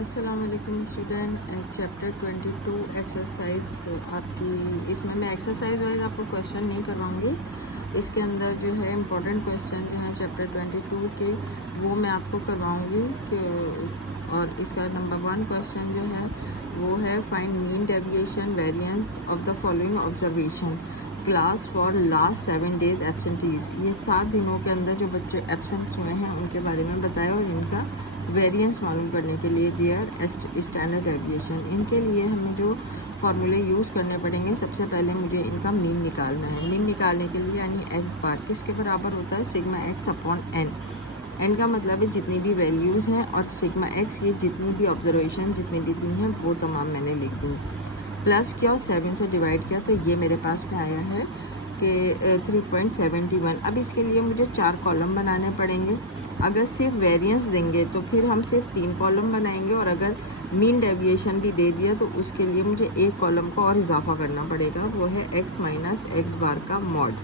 अस्सलाम वालेकुम student. Chapter 22 exercise आपकी, इसमें मैं एक्सरसाइज वाइज आपको क्वेश्चन नहीं करवाऊंगी। इसके अंदर जो है इम्पोर्टेंट क्वेश्चन जो है चैप्टर 22 के वो मैं आपको करवाऊंगी कि, और इसका नंबर 1 क्वेश्चन जो है वो है find mean deviation variance of the following observation class for last 7 days absentees. ये 7 दिनों के अंदर जो बच्चे एब्सेंट हुए हैं उनके बारे में बताया और इनका वेरिएंस मालूम करने के लिए दियर स्टैंडर्ड डेविएशन। इनके लिए हमें जो फॉर्मूले यूज़ करने पड़ेंगे, सबसे पहले मुझे इनका मीन निकालना है। मीन निकालने के लिए यानी एक्स बार किसके बराबर होता है, sigma x upon n. N का मतलब है जितनी भी वैल्यूज़ हैं, और सिग्मा एक्स ये जितनी भी ऑब्जर्वेशन जितनी भी दी हैं वो तमाम मैंने लिख दी। प्लस किया और 7 से डिवाइड किया तो ये मेरे पास में आया है कि 3.71। अब इसके लिए मुझे 4 कॉलम बनाने पड़ेंगे। अगर सिर्फ वेरिएंस देंगे तो फिर हम सिर्फ 3 कॉलम बनाएंगे, और अगर मीन डेविएशन भी दे दिया तो उसके लिए मुझे 1 कॉलम को और इजाफा करना पड़ेगा, वो है x माइनस एक्स बार का मॉड।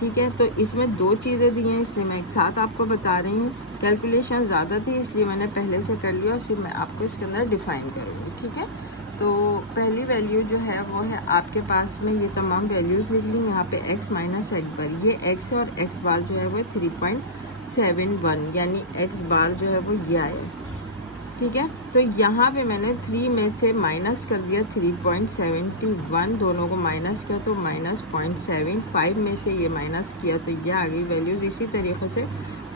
ठीक है, तो इसमें 2 चीज़ें दी हैं इसलिए मैं एक साथ आपको बता रही हूँ। कैलकुलेशन ज़्यादा थी इसलिए मैंने पहले से कर लिया, सिर्फ मैं आपको इसके अंदर डिफ़ाइन करूँगी। ठीक है, तो पहली वैल्यू जो है वो है आपके पास में ये तमाम वैल्यूज़ लिख ली यहाँ पे x माइनस एक्स बार। ये x है और x बार जो है वो 3.71, यानी x बार जो है वो ये आए। ठीक है, तो यहाँ पे मैंने 3 में से माइनस कर दिया 3.71, दोनों को माइनस किया तो -0.7। 5 में से ये माइनस किया तो ये आ गई वैल्यूज़। इसी तरीके से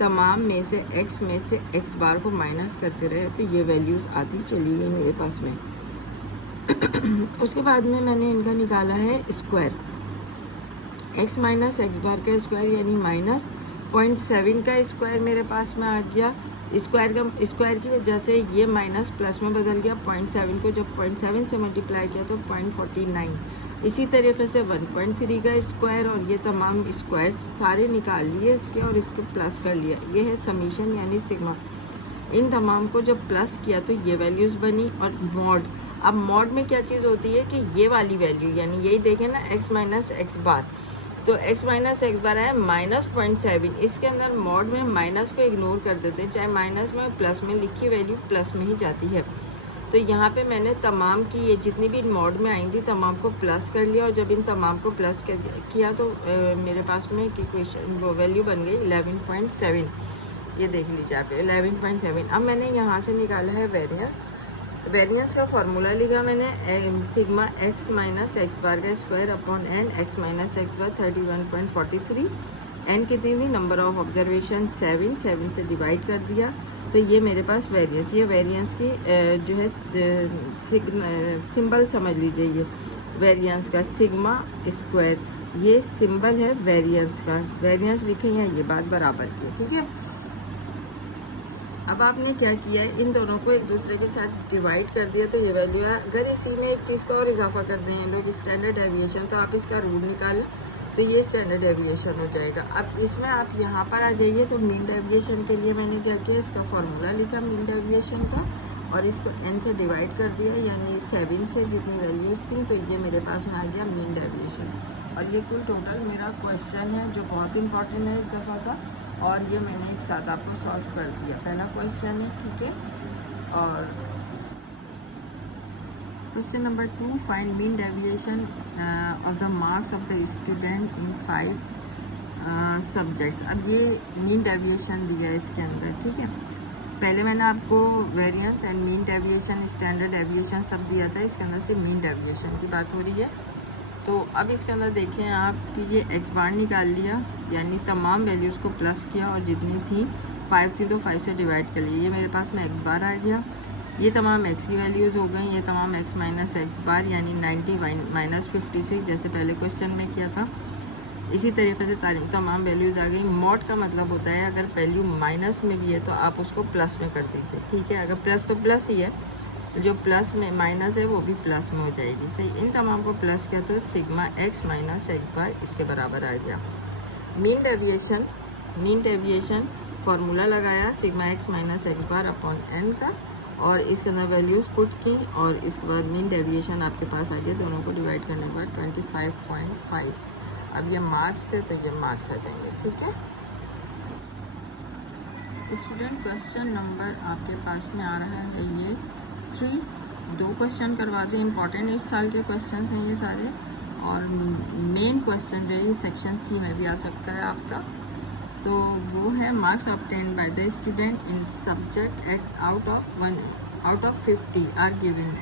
तमाम में से x में से x बार को माइनस करते रहे तो ये वैल्यूज़ आती चली गई मेरे पास में। उसके बाद में मैंने इनका निकाला है square. x minus x bar का स्क्वायर यानी -0.7 का स्क्वायर मेरे पास में आ गया। स्क्वायर की वजह से ये माइनस प्लस में बदल गया। 0.7 को जब 0.7 से मल्टीप्लाई किया तो 0.49। इसी तरीके से 1.3 का स्क्वायर, और ये तमाम स्क्वायर सारे निकाल लिए इसके और इसको प्लस कर लिया। ये है समीशन यानी सिग्मा। इन तमाम को जब प्लस किया तो ये वैल्यूज़ बनी। और मॉड, अब मॉड में क्या चीज़ होती है कि ये वाली वैल्यू, यानी यही देखें ना x माइनस एक्स बार, तो x माइनस एक्स बार है -0.7। इसके अंदर मॉड में माइनस को इग्नोर कर देते हैं, चाहे माइनस में प्लस में लिखी वैल्यू प्लस में ही जाती है। तो यहाँ पे मैंने तमाम की ये जितनी भी मॉड में आएंगी तमाम को प्लस कर लिया, और जब इन तमाम को प्लस किया तो मेरे पास में इक्वेशन वो वैल्यू बन गई 11.7। ये देख लीजिए आप 11.7। अब मैंने यहाँ से निकाला है वेरिएंस। वेरिएंस का फार्मूला लिखा मैंने, sigma x minus x bar का square upon n, x minus x bar 31.43। N कितनी थी, नंबर ऑफ ऑब्जर्वेशन 7 से डिवाइड कर दिया तो ये मेरे पास वेरिएंस। ये वेरिएंस की जो है सिंबल समझ लीजिए, ये वेरिएंस का सिग्मा स्क्वायर, ये सिंबल है वेरिएंस का। वेरिएंस लिखे हैं, ये बात बराबर की। ठीक है, अब आपने क्या किया है, इन दोनों को एक दूसरे के साथ डिवाइड कर दिया तो ये वैल्यू है। अगर इसी में एक चीज़ का और इजाफा कर दें लोग स्टैंडर्ड डेविएशन, तो आप इसका रूट निकालें तो ये स्टैंडर्ड डेविएशन हो जाएगा। अब इसमें आप यहाँ पर आ जाइए तो मीन डेविएशन के लिए मैंने क्या किया, इसका फॉर्मूला लिखा मीन डेविएशन का, और इसको n से डिवाइड कर दिया, यानी 7 से जितनी वैल्यूज़ थी तो ये मेरे पास में आ गया मीन डेविएशन। और ये कुल टोटल मेरा क्वेश्चन है जो बहुत इंपॉर्टेंट है इस दफ़ा का, और ये मैंने एक साथ आपको सॉल्व कर दिया। पहला क्वेश्चन है, ठीक है। और question number 2, find mean deviation of the marks of the student in 5 subjects. अब ये मीन डेविएशन दिया है इसके अंदर। ठीक है, पहले मैंने आपको variance and mean deviation, standard deviation सब दिया था, इसके अंदर से मीन डेविएशन की बात हो रही है। तो अब इसके अंदर देखें आप कि ये एक्स बार निकाल लिया, यानी तमाम वैल्यूज़ को प्लस किया, और जितनी थी 5 थी तो 5 से डिवाइड कर लिया, ये मेरे पास में एक्स बार आ गया। ये तमाम एक्स की वैल्यूज़ हो गई, ये तमाम एक्स माइनस एक्स बार यानी 90 माइनस 56 जैसे पहले क्वेश्चन में किया था। इसी तरीके से तमाम वैल्यूज़ आ गई। मॉड का मतलब होता है अगर वैल्यू माइनस में भी है तो आप उसको प्लस में कर दीजिए। ठीक है, अगर प्लस तो प्लस ही है, जो प्लस में माइनस है वो भी प्लस में हो जाएगी। सही, इन तमाम को प्लस किया तो sigma x minus x bar इसके बराबर आ गया। मीन डेविएशन फार्मूला लगाया sigma x minus x bar upon n का, और इसके अंदर वैल्यूज़ पुट की, और इसके बाद मीन डेविएशन आपके पास आ गया। दोनों को डिवाइड करने के बाद 25.5। अब ये मार्क्स थे तो ये मार्क्स आ जाएंगे। ठीक है, स्टूडेंट क्वेश्चन नंबर आपके पास में आ रहा है ये 3। 2 क्वेश्चन करवा दें, इंपॉर्टेंट इस साल के क्वेश्चन हैं ये सारे, और मेन क्वेश्चन जो है ये सेक्शन सी में भी आ सकता है आपका। तो वो है marks obtained by the student in subject at out of 50 are given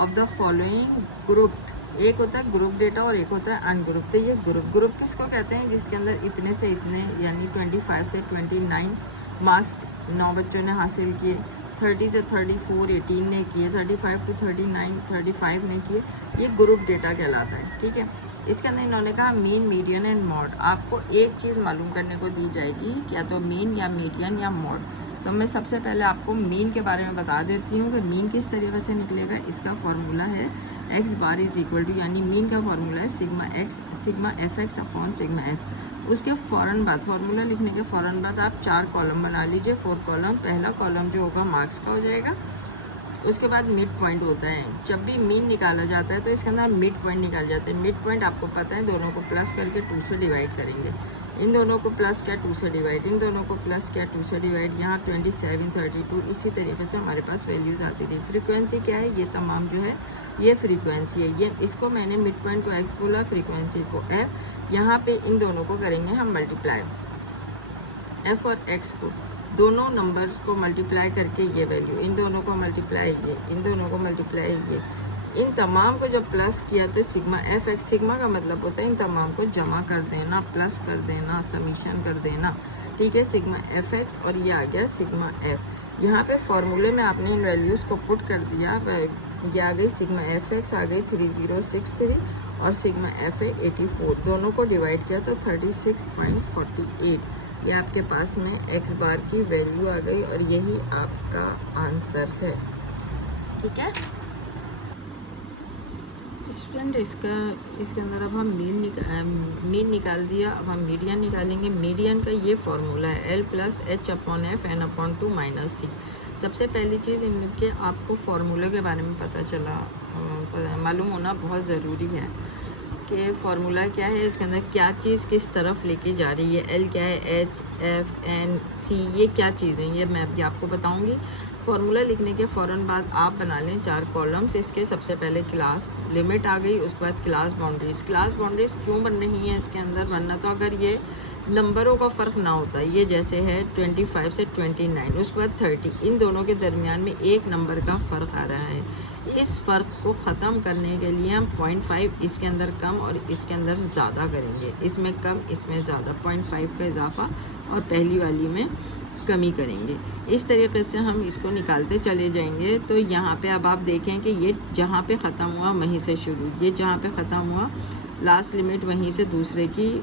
of the following group. एक होता है ग्रुप डेटा और एक होता है अनग्रुप। तो ये ग्रुप किसको कहते हैं? जिसके अंदर इतने से इतने यानी 25 से 29 मार्क्स 9 बच्चों ने हासिल किए, 30 से 34 18 ने किए, 35 to 39 35 ने किए। ये ग्रुप डेटा कहलाता है, ठीक है। इसके अंदर इन्होंने कहा मीन, मीडियन एंड मॉड। आपको एक चीज़ मालूम करने को दी जाएगी, क्या तो मीन या मीडियन या मॉड। तो मैं सबसे पहले आपको मीन के बारे में बता देती हूँ कि मीन किस तरीके से निकलेगा। इसका फॉर्मूला है x bar is equal to, यानी मीन का फॉर्मूला है sigma f x upon sigma f. उसके फ़ौरन बाद फार्मूला लिखने के फ़ौरन बाद आप 4 कॉलम बना लीजिए, 4 कॉलम। पहला कॉलम जो होगा मार्क्स का हो जाएगा, उसके बाद मिड पॉइंट होता है। जब भी मीन निकाला जाता है तो इसके अंदर मिड पॉइंट निकाल जाते हैं। मिड पॉइंट आपको पता है, दोनों को प्लस करके 2 से डिवाइड करेंगे। इन दोनों को प्लस किया 2 से डिवाइड, इन दोनों को प्लस किया 2 से डिवाइड। यहाँ 27 32 इसी तरीके से हमारे पास वैल्यूज़ आती रही। फ्रीक्वेंसी क्या है? ये तमाम जो है ये फ्रीक्वेंसी है। ये इसको मैंने मिड पॉइंट को एक्स बोला, फ्रीक्वेंसी को एफ। यहाँ पे इन दोनों को करेंगे हम मल्टीप्लाई, एफ और एक्स को, दोनों नंबर को मल्टीप्लाई करके ये वैल्यू, इन दोनों को मल्टीप्लाई ये, इन दोनों को मल्टीप्लाई ये, इन तमाम को जब प्लस किया तो सिग्मा एफ एक्स, सिग्मा का मतलब होता है इन तमाम को जमा कर देना, प्लस कर देना, समीशन कर देना, ठीक है। सिग्मा एफ एक्स और ये आ गया सिग्मा एफ। यहाँ पे फॉर्मूले में आपने इन वैल्यूज़ को पुट कर दिया। ये आ गई सिग्मा एफ एक्स आ गई 3063 और सिग्मा एफ है 84। दोनों को डिवाइड किया तो 36.48। ये आपके पास में एक्स बार की वैल्यू आ गई और यही आपका आंसर है, ठीक है स्टूडेंट। इसके अंदर अब हम मीन निकाल दिया। अब हम मीडियन निकालेंगे। मीडियन का ये फॉर्मूला है L plus H upon F N upon 2 minus C. सबसे पहली चीज़ इनके आपको फार्मूले के बारे में पता चला, मालूम होना बहुत ज़रूरी है कि फार्मूला क्या है, इसके अंदर क्या चीज़ किस तरफ लेके जा रही है। एल क्या है, एच एफ एन सी, ये क्या चीज़ें, ये मैं अभी आपको बताऊंगी। फार्मूला लिखने के फ़ौरन बाद आप बना लें 4 कॉलम्स। इसके सबसे पहले क्लास लिमिट आ गई, उसके बाद क्लास बाउंड्रीज। क्लास बाउंड्रीज क्यों बन रही हैं इसके अंदर? वरना तो अगर ये नंबरों का फ़र्क ना होता, ये जैसे है 25 से 29, उसके बाद 30, इन दोनों के दरमियान में एक नंबर का फ़र्क आ रहा है। इस फ़र्क को ख़त्म करने के लिए हम 0.5 इसके अंदर कम और इसके अंदर ज़्यादा करेंगे। इसमें कम, इसमें ज़्यादा, 0.5 का इजाफा और पहली वाली में कमी करेंगे। इस तरीके से हम इसको निकालते चले जाएंगे। तो यहाँ पे अब आप देखें कि ये जहाँ पे ख़त्म हुआ वहीं से शुरू, ये जहाँ पे ख़त्म हुआ लास्ट लिमिट वहीं से दूसरे की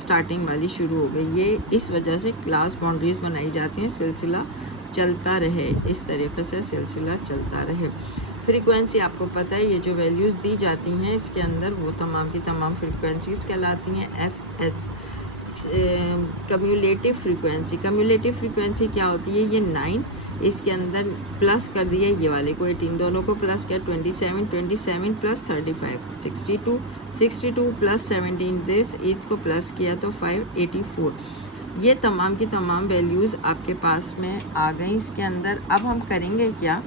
स्टार्टिंग वाली शुरू हो गई। ये इस वजह से क्लास बाउंड्रीज बनाई जाती हैं, सिलसिला चलता रहे, इस तरीके से सिलसिला चलता रहे। फ्रीक्वेंसी आपको पता है, ये जो वैल्यूज़ दी जाती हैं इसके अंदर वो तमाम की तमाम फ्रीक्वेंसीज़ कहलाती हैं। F H cumulative frequency. Cumulative frequency क्या होती है? ये 9, इसके अंदर प्लस कर दिया ये वाले को 18, दोनों को प्लस किया 27 प्लस 35 62 प्लस 17 दिस, इसको प्लस किया तो 584। ये तमाम की तमाम वैल्यूज़ आपके पास में आ गई इसके अंदर। अब हम करेंगे क्या,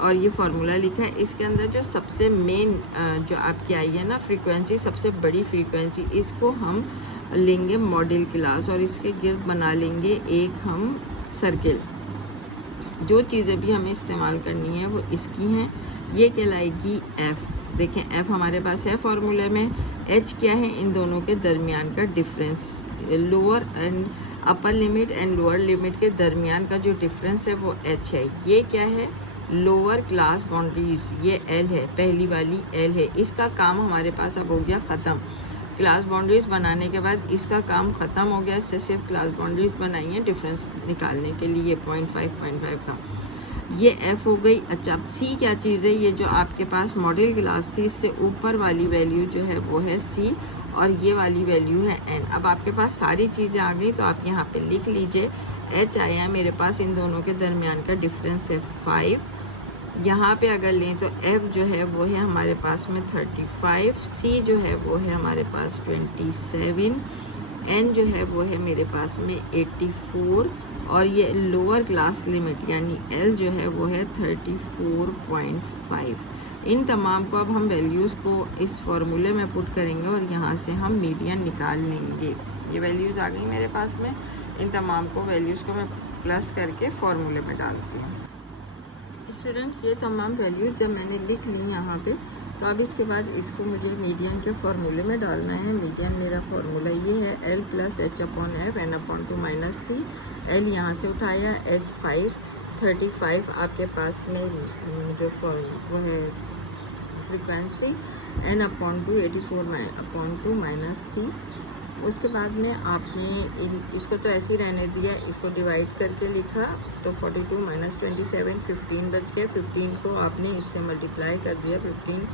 और ये फार्मूला लिखा है इसके अंदर, जो सबसे मेन जो आपकी आई है ना फ्रीक्वेंसी, सबसे बड़ी फ्रीक्वेंसी, इसको हम लेंगे मॉडल क्लास और इसके गिर्द बना लेंगे एक हम सर्किल। जो चीज़ें भी हमें इस्तेमाल करनी है वो इसकी हैं। ये कहलाएगी एफ़। देखें एफ़ हमारे पास है फार्मूले में। एच क्या है? इन दोनों के दरमियान का difference, lower and upper limit and lower limit के दरमियान का जो डिफरेंस है वो एच है। ये क्या है? लोअर क्लास बाउंड्रीज, ये एल है, पहली वाली एल है। इसका काम हमारे पास अब हो गया ख़त्म। क्लास बाउंड्रीज बनाने के बाद इसका काम ख़त्म हो गया। इससे सिर्फ क्लास बाउंड्रीज बनाई है डिफरेंस निकालने के लिए। 0.5 था, ये एफ हो गई। अच्छा, अब सी क्या चीज़ है? ये जो आपके पास मॉडल क्लास थी इससे ऊपर वाली वैल्यू जो है वो है सी और ये वाली वैल्यू है एन। अब आपके पास सारी चीज़ें आ गई तो आप यहाँ पे लिख लीजिए। एच आया मेरे पास, इन दोनों के दरमियान का डिफरेंस है 5। यहाँ पे अगर लें तो एफ जो है वो है हमारे पास में 35, सी जो है वो है हमारे पास 27, n जो है वो है मेरे पास में 84 और ये लोअर क्लास लिमिट यानी l जो है वो है 34.5। इन तमाम को अब हम वैल्यूज़ को इस फॉर्मूले में पुट करेंगे और यहाँ से हम मीडियन निकाल लेंगे। ये वैल्यूज़ आ गई मेरे पास में। इन तमाम को वैल्यूज़ को मैं प्लस करके फॉर्मूले में डालती हूँ। स्टूडेंट ये तमाम वैल्यूज़ जब मैंने लिख ली यहाँ पे, तो अब इसके बाद इसको मुझे मीडियन के फॉर्मूले में डालना है। मीडियन मेरा फॉर्मूला ये है L + H/F n/2 - c। L यहाँ से उठाया, H 35 आपके पास में जो वो है फ्रिक्वेंसी, n/2 84/2 - c। उसके बाद में आपने इसको तो ऐसे ही रहने दिया, इसको डिवाइड करके लिखा तो 42 - 27 15 बच गए। 15 को आपने इससे मल्टीप्लाई कर दिया, 15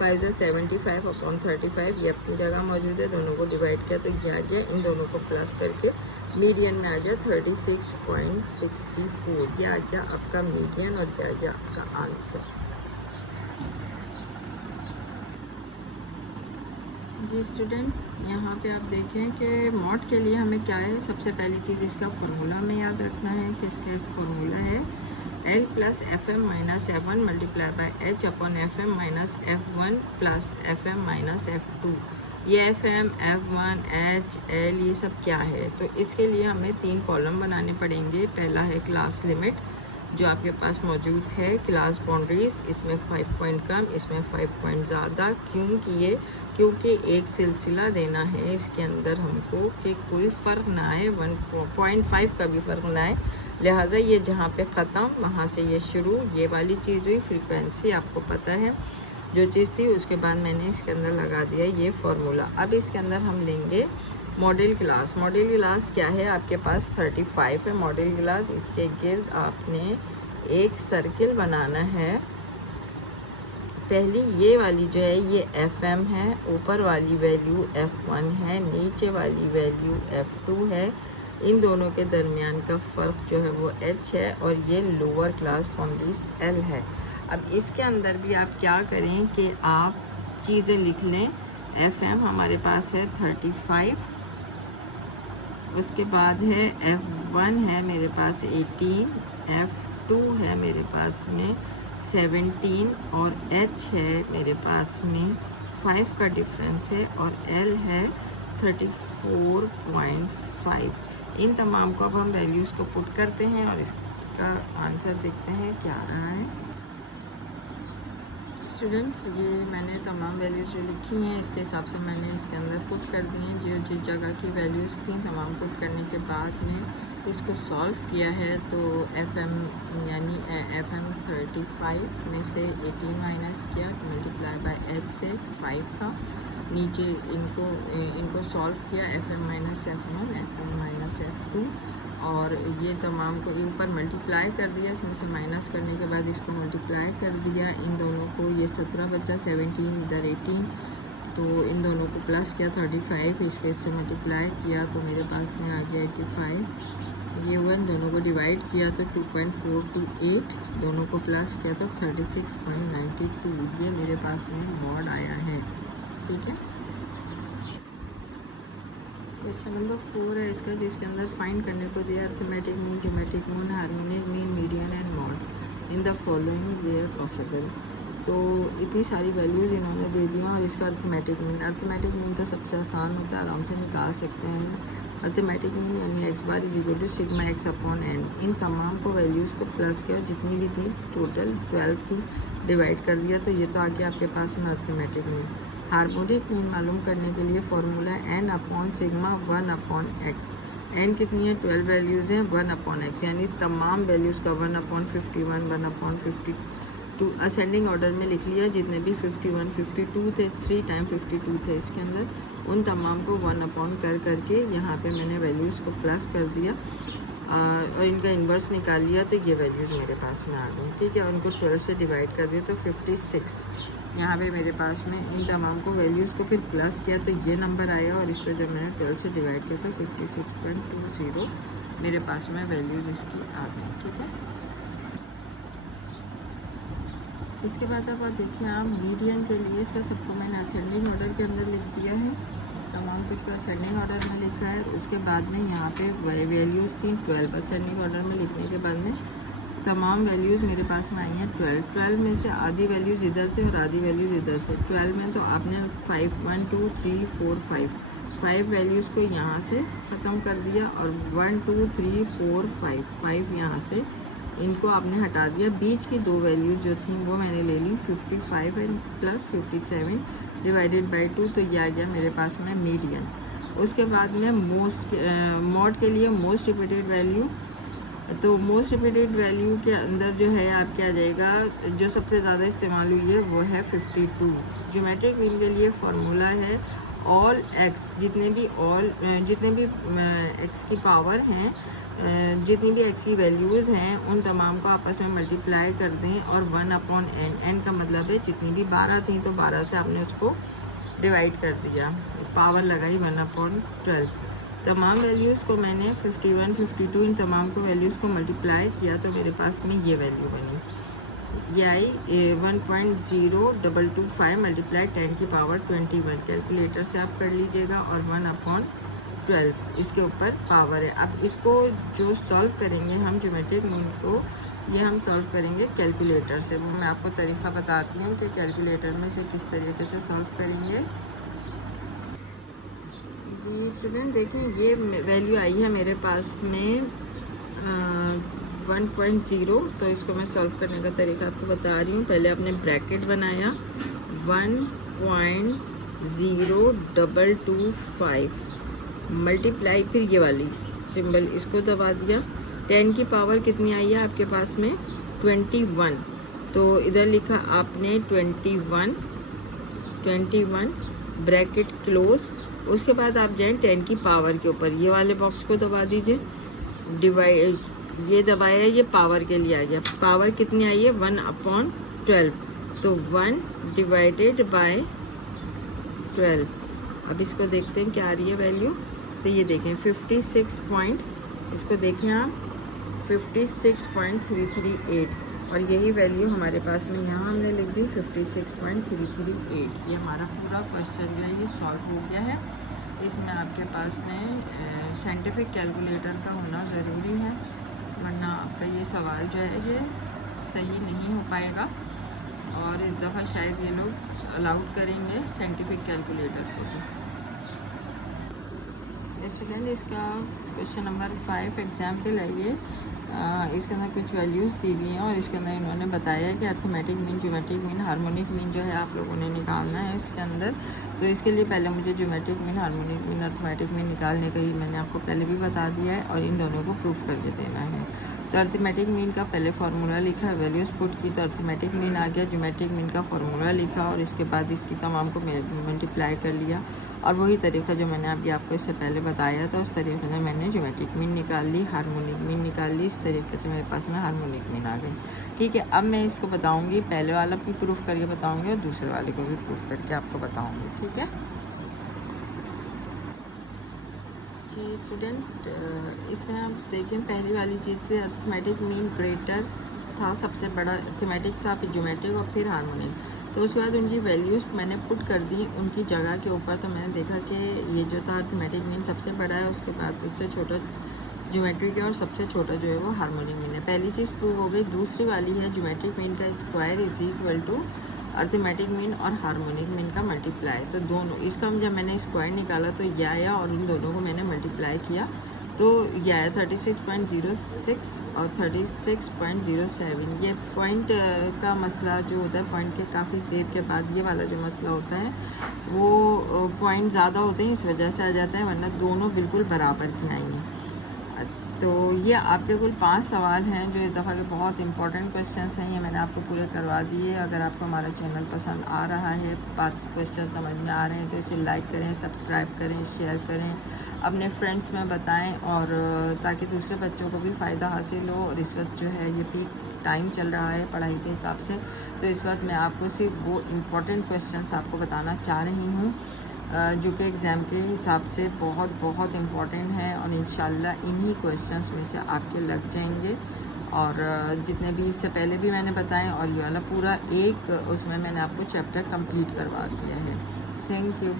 5 = 75/35। ये अपनी जगह मौजूद है, दोनों को डिवाइड किया तो ये आ गया। इन दोनों को प्लस करके मीडियन में आ गया 36.64। ये आ गया आपका मीडियन और ये आ गया आपका आंसर। जी स्टूडेंट, यहाँ पे आप देखें कि मॉड के लिए हमें क्या है, सबसे पहली चीज़ इसका फार्मूला हमें याद रखना है कि इसका फार्मूला है L + Fm - F1 × H/Fm - F1 + Fm - F2। ये Fm, F1, H, L ये सब क्या है, तो इसके लिए हमें 3 कॉलम बनाने पड़ेंगे। पहला है क्लास लिमिट जो आपके पास मौजूद है, क्लास बाउंड्रीज, इसमें 5 पॉइंट कम, इसमें 5 पॉइंट ज़्यादा। क्योंकि एक सिलसिला देना है इसके अंदर हमको कि कोई फ़र्क ना आए, 1.5 का भी फ़र्क ना आए, लिहाजा ये जहाँ पे ख़त्म वहाँ से ये शुरू, ये वाली चीज़ हुई। फ्रीक्वेंसी आपको पता है जो चीज़ थी, उसके बाद मैंने इसके अंदर लगा दिया ये फार्मूला। अब इसके अंदर हम लेंगे मॉडल क्लास। मॉडल क्लास क्या है, आपके पास 35 है मॉडल क्लास। इसके गिर्द आपने एक सर्किल बनाना है। पहली ये वाली जो है ये Fm है, ऊपर वाली वैल्यू F1 है, नीचे वाली वैल्यू F2 है। इन दोनों के दरमियान का फ़र्क जो है वो H है और ये लोअर क्लास बाउंड्रीज L है। अब इसके अंदर भी आप क्या करें कि आप चीज़ें लिख लें। Fm हमारे पास है 35, उसके बाद है F1 है मेरे पास 18, F2 है मेरे पास में 17 और H है मेरे पास में 5 का डिफरेंस है और L है 34.5। इन तमाम को अब हम वैल्यूज़ को पुट करते हैं और इसका आंसर देखते हैं क्या आ रहा है। स्टूडेंट्स, ये मैंने तमाम वैल्यूज़ जो लिखी हैं इसके हिसाब से मैंने इसके अंदर पुट कर दी हैं। जो जिस जगह की वैल्यूज़ थी तमाम पुट करने के बाद में इसको सॉल्व किया है तो Fm यानी Fm 35 में से 18 माइनस किया तो मल्टीप्लाई बाय H से 5 था। नीचे इनको सॉल्व किया Fm - F1 Fm - F2 और ये तमाम को ऊपर मल्टीप्लाई कर दिया। इसमें से माइनस करने के बाद इसको मल्टीप्लाई कर दिया। इन दोनों को ये 17 बचा, 17 इधर 18, तो इन दोनों को प्लस किया 35, इसके से मल्टीप्लाई किया तो मेरे पास में आ गया 85। ये हुआ, इन दोनों को डिवाइड किया तो 2.428, दोनों को प्लस किया तो 36.92। ये मेरे पास में मॉड आया है। ठीक है, क्वेश्चन नंबर 4 है इसका, जिसके अंदर फाइंड करने को दिया arithmetic mean, geometric mean, harmonic mean, median and mode in the following where possible. तो इतनी सारी वैल्यूज़ इन्होंने दे दी और इसका अर्थमेटिक मीन तो सबसे आसान होता है, आराम से निकाल सकते हैं। अर्थमेटिक मीन यानी x बार = सिग्मा x/n। इन तमाम को वैल्यूज़ को प्लस किया, जितनी भी थी टोटल 12 थी, डिवाइड कर दिया तो ये तो आ गया आपके पास में अर्थमेटिक मीन। हार्मोनिक मीन मालूम करने के लिए फॉर्मूला n/सिग्मा 1/x। n कितनी है, 12 वैल्यूज़ हैं, 1/x यानी तमाम वैल्यूज़ का 1/51 1/52 असेंडिंग ऑर्डर में लिख लिया। जितने भी 51 52 थे, 3 टाइम 52 थे इसके अंदर, उन तमाम को 1/ करके यहाँ पे मैंने वैल्यूज़ को प्लस कर दिया और इनका इन्वर्स निकाल लिया तो ये वैल्यूज़ मेरे पास में आ गई। ठीक है, और इनको 12 से डिवाइड कर दिया तो 56 यहाँ पे मेरे पास में। इन तमाम को वैल्यूज़ को फिर प्लस किया तो ये नंबर आया और इस पर जब मैंने 12 से डिवाइड किया तो 56.20 मेरे पास में वैल्यूज़ इसकी आ गई। ठीक है, इसके बाद अब देखिए आप मीडियन के लिए इसका सबको मैंने असेंडिंग ऑर्डर के अंदर लिख दिया है, तमाम कुछ को असेंडिंग ऑर्डर में लिखा है। उसके बाद में यहाँ पे वैल्यूज़ थी 12, असेंडिंग ऑर्डर में लिखने के बाद में तमाम वैल्यूज़ मेरे पास में आई हैं 12 में से आधी वैल्यूज़ इधर से और आधी वैल्यूज़ इधर से। 12 में तो आपने 5 1 2 3 4 5 वैल्यूज़ को यहाँ से ख़त्म कर दिया और 1 2 3 4 5 यहाँ से इनको आपने हटा दिया। बीच की दो वैल्यूज़ जो थी वो मैंने ले ली 55 एंड प्लस 57 डिवाइडेड बाई 2, तो ये आ गया मेरे पास में मीडियन। उसके बाद में मॉड के लिए मोस्ट रिपीटेड वैल्यू, तो मोस्ट रिपीटेड वैल्यू के अंदर जो है आपके आ जाएगा, जो सबसे ज़्यादा इस्तेमाल हुई है वो है 52। ज्योमेट्रिक मीन के लिए फार्मूला है ऑल एक्स, जितने भी एक्स की पावर हैं, जितनी भी एक्स की वैल्यूज़ हैं उन तमाम को आपस में मल्टीप्लाई कर दें और 1/n, n का मतलब है जितनी भी 12 थी तो 12 से आपने उसको डिवाइड कर दिया, पावर लगाई 1/12। तमाम वैल्यूज़ को मैंने 51 52 इन तमाम को वैल्यूज़ को मल्टीप्लाई किया तो मेरे पास में ये वैल्यू बनी, ये आई 1.0225 मल्टीप्लाई 10 की पावर 21। कैलकुलेटर से आप कर लीजिएगा और 1/12 इसके ऊपर पावर है। अब इसको जो सॉल्व करेंगे हम ज्योमेट्रिक मीन को, ये हम सॉल्व करेंगे कैलकुलेटर से। वो मैं आपको तरीका बताती हूँ कि कैलकुलेटर में से किस तरीके से सॉल्व करेंगे। जी स्टूडेंट देखें, ये वैल्यू आई है मेरे पास में 1.0, तो इसको मैं सॉल्व करने का तरीका आपको बता रही हूँ। पहले आपने ब्रैकेट बनाया 1.0225 मल्टीप्लाई, फिर ये वाली सिंबल इसको दबा दिया। 10 की पावर कितनी आई है आपके पास में 21, तो इधर लिखा आपने 21 ब्रैकेट क्लोज। उसके बाद आप जाएं 10 की पावर के ऊपर, ये वाले बॉक्स को दबा दीजिए, डिवाइड ये दबाया, ये पावर के लिए आ गया। पावर कितनी आई है 1/12, तो 1 डिवाइडेड बाय 12। अब इसको देखते हैं क्या आ रही है वैल्यू, तो ये देखें 56 पॉइंट, इसको देखें आप 56.338, और यही वैल्यू हमारे पास में यहाँ हमने लिख दी 56.338। ये हमारा पूरा क्वेश्चन जो है ये सॉल्व हो गया है। इसमें आपके पास में साइंटिफिक कैलकुलेटर का होना ज़रूरी है, वरना आपका ये सवाल जो है ये सही नहीं हो पाएगा, और इस दफ़ा शायद ये लोग अलाउड करेंगे साइंटिफिक कैलकुलेटर को भी। स्टूडेंट इसका क्वेश्चन नंबर 5 एग्जाम्पल है ये, इसके अंदर कुछ वैल्यूज़ दी हुई हैं और इसके अंदर इन्होंने बताया कि arithmetic mean, geometric mean, harmonic mean जो है आप लोगों ने निकालना है इसके अंदर। तो इसके लिए पहले मुझे geometric mean, harmonic mean, arithmetic mean निकालने का ही मैंने आपको पहले भी बता दिया है, और इन दोनों को प्रूफ करके देना है। तो अर्थमेटिक मीन का पहले फार्मूला लिखा, वैल्यूज़ पुट की, तो अर्थमेटिक मीन आ गया। ज्योमेट्रिक मीन का फार्मूला लिखा और इसके बाद इसकी तमाम को मल्टीप्लाई कर लिया, और वही तरीका जो मैंने अभी आपको इससे पहले बताया था उस तरीके से मैंने ज्योमेट्रिक मीन निकाल ली, हार्मोनिक मीन निकाल ली। इस तरीके से मेरे पास में हार्मोनिक मीन आ गई। ठीक है, अब मैं इसको बताऊंगी, पहले वाला भी प्रूफ करके बताऊंगी और दूसरे वाले को भी प्रूफ करके आपको बताऊंगी। ठीक है जी स्टूडेंट, इसमें आप देखें पहली वाली चीज़ से अर्थमेटिक मीन ग्रेटर था, सबसे बड़ा अर्थमेटिक था, फिर ज्योमेट्रिक और फिर हार्मोनिक। तो उसके बाद उनकी वैल्यूज़ मैंने पुट कर दी उनकी जगह के ऊपर, तो मैंने देखा कि ये जो था अर्थमेटिक मीन सबसे बड़ा है, उसके बाद उससे छोटा ज्योमेट्रिक है, और सबसे छोटा जो है वो हार्मोनिक मीन है। पहली चीज़ प्रूव हो गई। दूसरी वाली है ज्योमेट्रिक मीन का square is equal to arithmetic mean और हार्मोनिक मीन का मल्टीप्लाई। तो दोनों इसका जब मैंने स्क्वायर निकाला तो यह आया, और इन दोनों को मैंने मल्टीप्लाई किया तो यह आया 36.06 और 36.07। ये पॉइंट का मसला जो होता है, पॉइंट के काफ़ी देर के बाद ये वाला जो मसला होता है वो पॉइंट ज़्यादा होते हैं इस वजह से आ जाता है, वरना दोनों बिल्कुल बराबर की आएंगी। तो ये आपके कुल 5 सवाल हैं जो इस दफ़ा के बहुत इंपॉर्टेंट क्वेश्चंस हैं, ये मैंने आपको पूरे करवा दिए। अगर आपको हमारा चैनल पसंद आ रहा है, बात क्वेश्चन समझ में आ रहे हैं, तो इसे लाइक करें, सब्सक्राइब करें, शेयर करें, अपने फ्रेंड्स में बताएं, और ताकि दूसरे बच्चों को भी फ़ायदा हासिल हो। और इस वक्त जो है ये पीक टाइम चल रहा है पढ़ाई के हिसाब से, तो इस वक्त मैं आपको सिर्फ वो इम्पोर्टेंट क्वेश्चंस आपको बताना चाह रही हूँ जो कि एग्ज़ाम के हिसाब से बहुत बहुत इम्पॉर्टेंट है, और इंशाल्लाह इन्हीं क्वेश्चंस में से आपके लग जाएंगे। और जितने भी इससे पहले भी मैंने बताए और ये वाला पूरा एक उसमें मैंने आपको चैप्टर कंप्लीट करवा दिया है। Thank you.